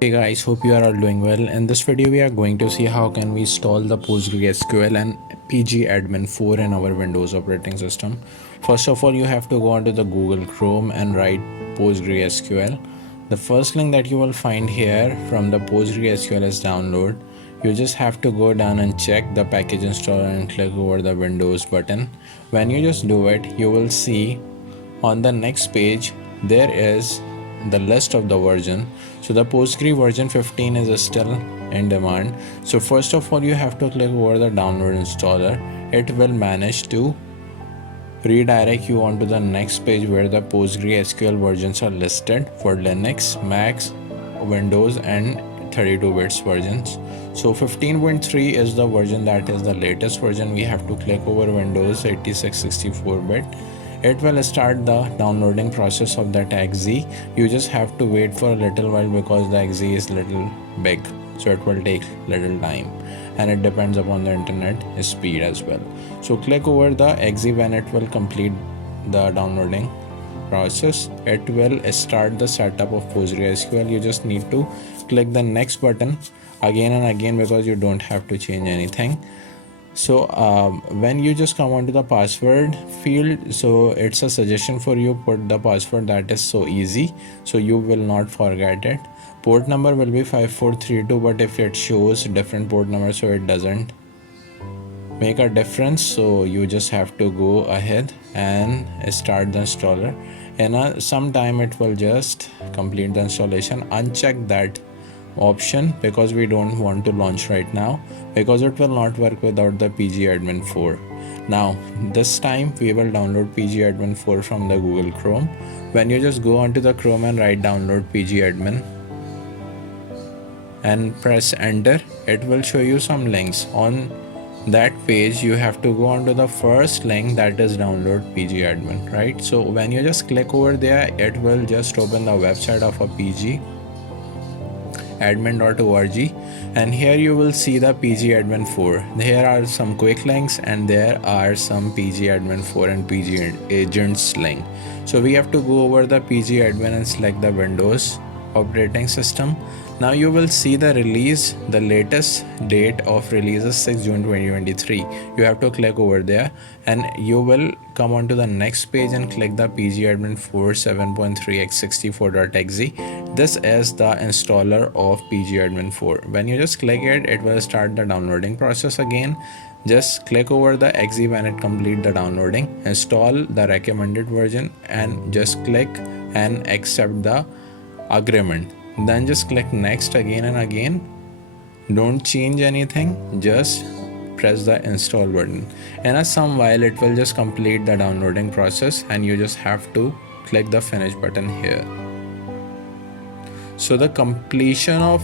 Hey guys, hope you are all doing well. In this video we are going to see how can we install the PostgreSQL and pgAdmin4 in our Windows operating system. First of all, you have to go onto the Google Chrome and write PostgreSQL. The first link that you will find here from the PostgreSQL is download. You just have to go down and check the package installer and click over the Windows button. When you just do it, you will see on the next page there is the list of the version. So the Postgres version 15 is still in demand. So first of all, you have to click over the download installer. It will manage to redirect you onto the next page where the PostgreSQL versions are listed for Linux, Macs, Windows and 32 bits versions. So 15.3 is the version that is the latest version. We have to click over Windows 86 64-bit. It will start the downloading process of that exe. You just have to wait for a little while because the exe is little big, so it will take little time, and it depends upon the internet speed as well. So click over the exe. When it will complete the downloading process, it will start the setup of PostgreSQL. You just need to click the next button again and again because you don't have to change anything. So when you just come onto the password field, so it's a suggestion for you, put the password. That is so easy, so you will not forget it. Port number will be 5432, but if it shows different port number, so it doesn't make a difference. So you just have to go ahead and start the installer. In some time it will just complete the installation. Uncheck that option because we don't want to launch right now, because it will not work without the pgAdmin4. Now this time we will download pgAdmin4 from the Google Chrome. When you just go onto the Chrome and write download pgAdmin and press enter, it will show you some links. On that page you have to go onto the first link, that is download pgAdmin, right? So when you just click over there, it will just open the website of a pgAdmin.org, and here you will see the pgAdmin4. Here are some quick links and there are some pgAdmin4 and pgagents link. So we have to go over the pgAdmin and select the Windows operating system. Now you will see the release, the latest date of release is 6 June 2023. You have to click over there and you will come onto the next page and click the pgAdmin4 7.3x64.exe. This is the installer of pgAdmin4. When you just click it, it will start the downloading process again. Just click over the exe when it complete the downloading, install the recommended version and just click and accept the agreement. Then just click next again and again. Don't change anything, just press the install button. In some while it will just complete the downloading process and you just have to click the finish button here. So the completion of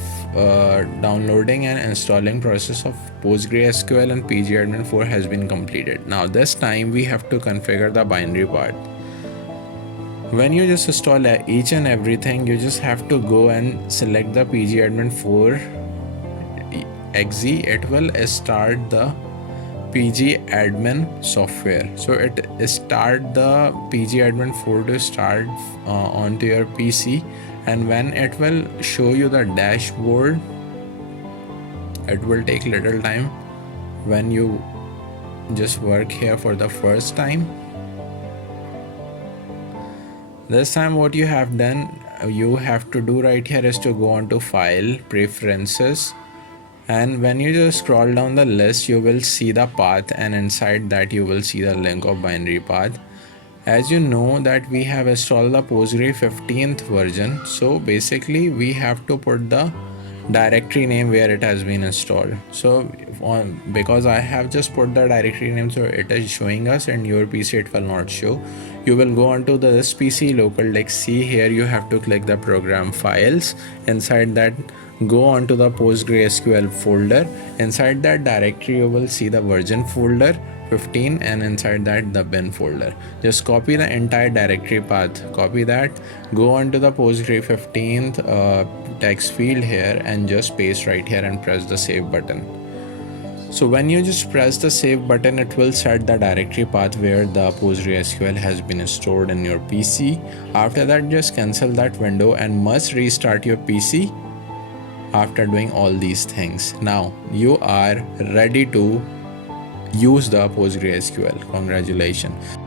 downloading and installing process of PostgreSQL and pgAdmin4 has been completed. Now this time we have to configure the binary part. When you just install each and everything, you just have to go and select the pgAdmin4 exe. It will start the pgAdmin software. So it start the pgAdmin4 to start onto your PC, and when it will show you the dashboard, it will take little time when you just work here for the first time. This time what you have done, you have to do right here is to go on to file, preferences, and when you just scroll down the list you will see the path, and inside that you will see the link of binary path. As you know that we have installed the Postgres 15th version, so basically we have to put the directory name where it has been installed. So because I have just put the directory name, so it is showing us, and your PC it will not show. You will go onto this PC local disk C. Here you have to click the program files. Inside that, go onto the PostgreSQL folder. Inside that directory you will see the version folder 15, and inside that the bin folder. Just copy the entire directory path, copy that, go onto the Postgres 15th text field here and just paste right here and press the save button. So when you just press the save button, it will set the directory path where the PostgreSQL has been stored in your PC. After that, just cancel that window and must restart your PC after doing all these things. Now you are ready to use the PostgreSQL. Congratulations.